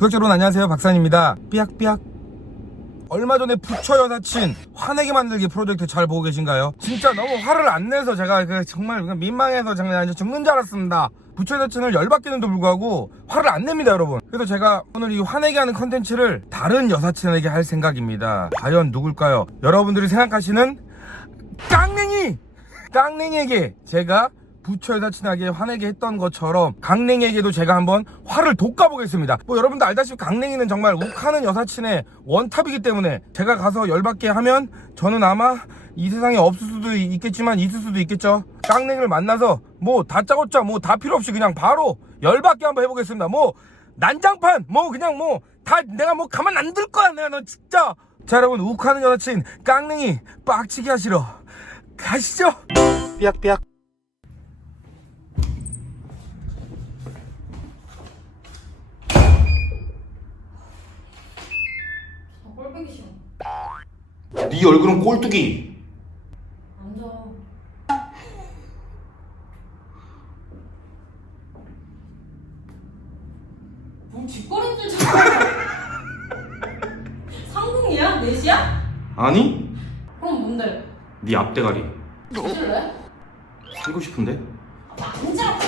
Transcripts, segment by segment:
구독자 여러분 안녕하세요. 박산입니다. 삐약삐약. 얼마 전에 부처 여사친 화내게 만들기 프로젝트 잘 보고 계신가요? 진짜 너무 화를 안 내서 제가 그 정말 민망해서 장난 아니죠. 죽는 줄 알았습니다. 부처 여사친을 열받게는도 불구하고 화를 안 냅니다 여러분. 그래서 제가 오늘 이 화내게 하는 컨텐츠를 다른 여사친에게 할 생각입니다. 과연 누굴까요? 여러분들이 생각하시는 깡냉이! 깡냉이에게 제가 부처 여사친에게 화내게 했던 것처럼 강냉이에게도 제가 한번 화를 돋궈보겠습니다. 뭐 여러분도 알다시피 강냉이는 정말 욱하는 여사친의 원탑이기 때문에 제가 가서 열받게 하면 저는 아마 이 세상에 없을 수도 있겠지만 있을 수도 있겠죠. 깡냉이를 만나서 뭐 다짜고짜 뭐 다 필요 없이 그냥 바로 열받게 한번 해보겠습니다. 뭐 난장판 뭐 그냥 뭐 다 내가 뭐 가만 안 둘 거야 내가 너 진짜 자 여러분 욱하는 여사친 깡냉이 빡치게 하시러 가시죠. 삐약삐약. 아, 꼴보기 싫어. 네 얼굴은 꼴뚜기. 앉아. 뭔 뒷걸음질 쳐. 상궁이야? 넷이야? 아니? 그럼 뭔데? 네 앞대가리. 뒤질래? 살고 싶은데? 앉아.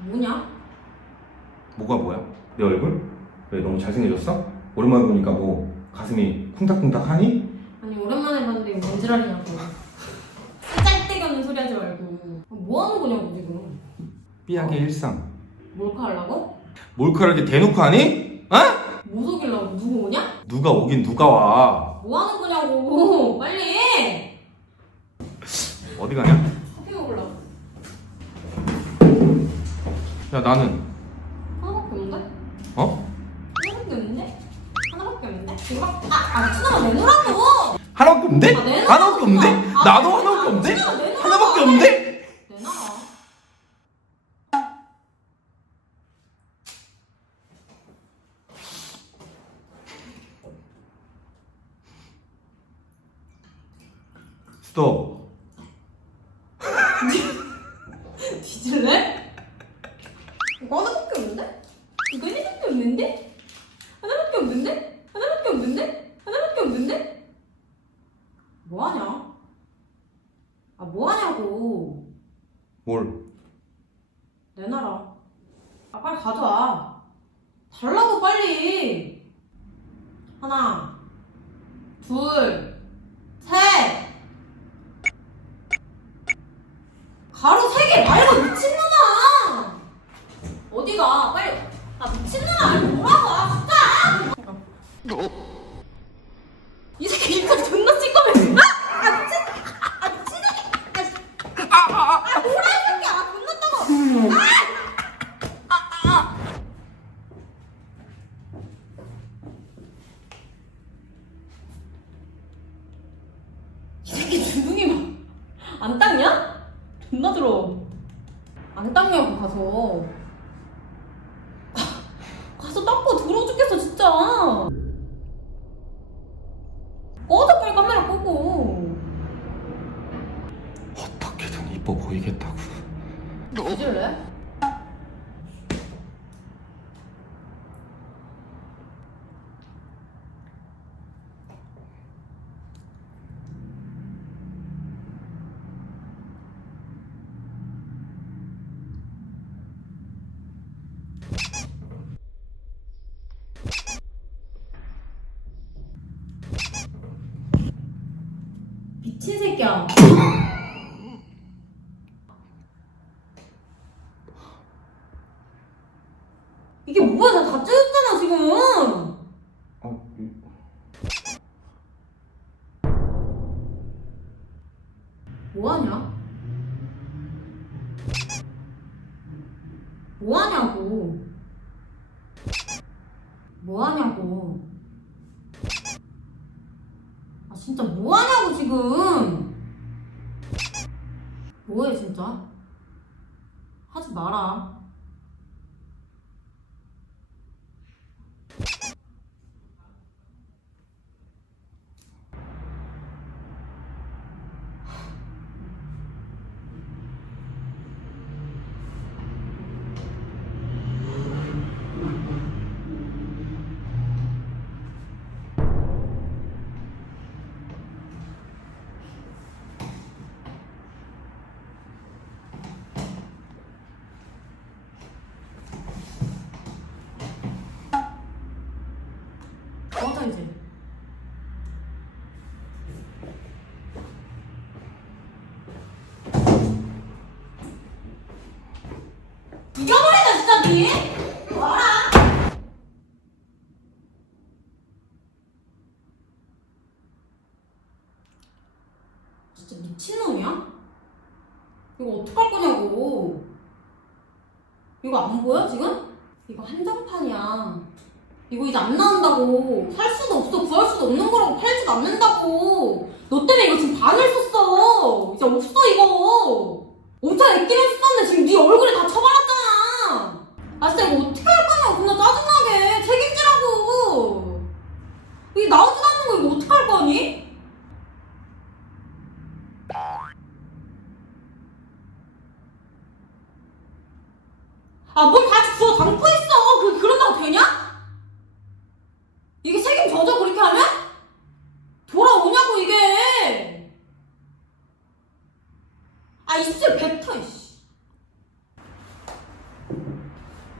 뭐냐? 뭐가 뭐야? 내 얼굴? 왜 너무 잘생겨졌어? 오랜만에 보니까 뭐 가슴이 쿵닥쿵닥하니? 아니 오랜만에 봤는데 뭔 지랄이냐고. 짤데기 없는 소리 하지 말고. 뭐 하는 거냐고 지금. 삐약의 일상. 몰카 하려고? 몰카를 이렇게 대놓고 하니? 어? 뭐 속이려고? 누구 오냐? 누가 오긴 누가 와? 뭐 하는 거냐고. 빨리. 어디 가냐? 커피 먹으려고. 야 나는 하나밖에 없는데? 어? 하나밖에 없는데? 이거 아, 아, 치나가 내놓으라고! 하나밖에 없는데? 아, 내놔. 하나밖에 없는데? 아, 나도 내놔. 하나밖에 없는데? 내놔. 하나밖에 없는데? 내놔. 스톱. 뒤질래? 이거 하나밖에 없는데? 이거 하나밖에 없는데? 하나밖에 없는데? 하나밖에 없는데? 하나밖에 없는데? 뭐하냐? 아 뭐하냐고 뭘? 내놔라 아 빨리 가져와. 달라고 빨리. 하나 둘 셋. 가로 세 개 말고 미친놈아! 어디가? 빨리. 아 미친놈아 뭐라고 아 진짜 이 새끼 입까지 존나 찌꺼매 아! 아 미친 아 미친놈이 아아아 뭐라 이 새끼야 아 존나 따가워 이 새끼 주둥이 막 안 닦냐? 존나 들어. 안 닦냐고 가서. 가- 가서 닦고 더러워 죽겠어 진짜. 꺼져 빨리 카메라 끄고. 어떻게든 이뻐 보이겠다고. 뒤질래? 새끼야. 이게 뭐야? 나 다 찢었잖아 지금. 어, 이- 뭐하냐? 뭐하냐고. 뭐하냐고. 아 진짜 뭐하냐고 지금. 뭐해 진짜? 하지 마라. 와라. 진짜 미친놈이야? 이거 어떡할 거냐고. 이거 안 보여, 지금? 이거 한정판이야. 이거 이제 안 나온다고. 살 수도 없어. 구할 수도 없는 거라고 팔지도 않는다고. 너 때문에 이거 지금 반을 썼어. 이제 없어, 이거. 오차 액기를 썼는데 지금 네 얼굴에 다 쳐발랐잖아. 아, 진짜 이거 어떻게 할 거냐고. 겁나 짜증나게. 책임지라고. 이게 나오지도 않는 거 이거 어떻게 할 거니? 아, 뭘 같이 주워 담고 있어. 그, 그런다고 되냐? 이게 책임 져져, 그렇게 하면? 돌아오냐고, 이게. 아, 입술 뱉어, 이씨.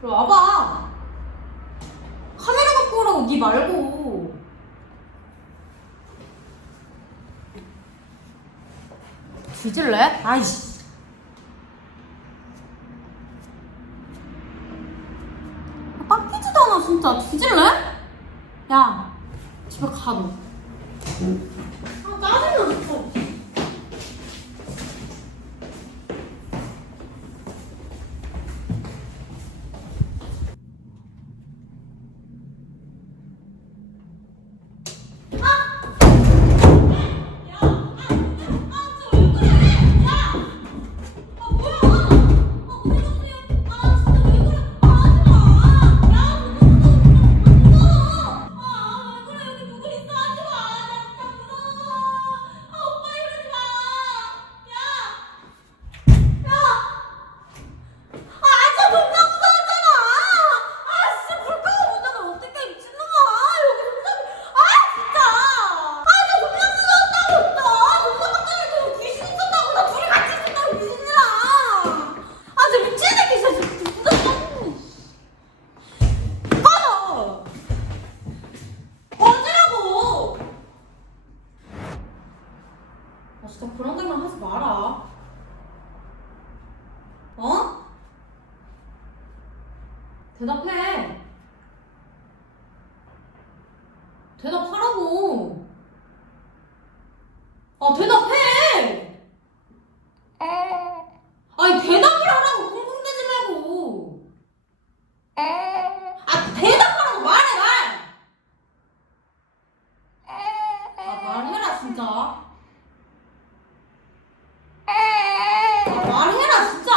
이리 와봐. 카메라 갖고 오라고, 니 말고. 뒤질래? 아이씨. 아, 빡기지도 않아 진짜 뒤질래? 야 집에 가 너 대답해. 대답하라고. 아 대답해. 아니 대답을 하라고 쿵쿵대지 말고. 아 대답하라고 말해 말. 아 말해라 진짜. 아 말해라 진짜.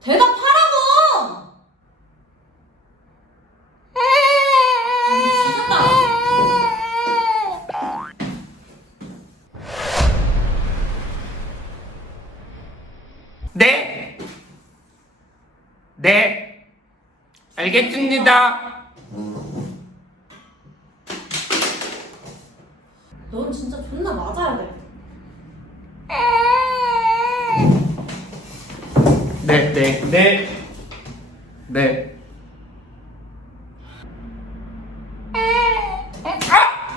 대답하라고. 아니 진짜. 네. 네. 알겠습니다. 넌 진짜 존나 맞아야 돼. 네, 네, 네. 네. 짜증나.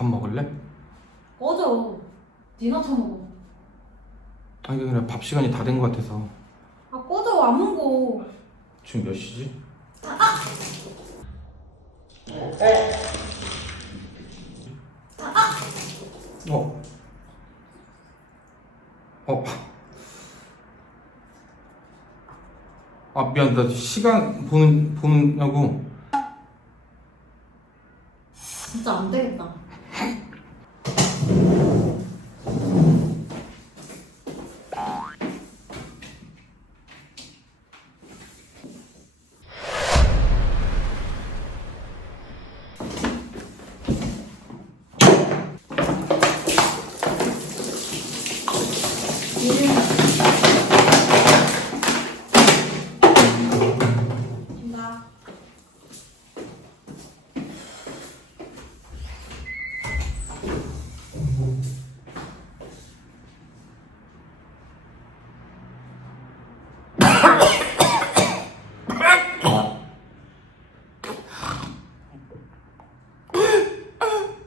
밥 먹을래? 꺼져. 니나 처먹어. 아니 그게 아니라 밥 시간이 다 된 것 같아서 아 꺼져 안 먹어. 지금 몇 시지? 어. 어. 아 미안 나 시간 보는 보느냐고 진짜 안 되겠다.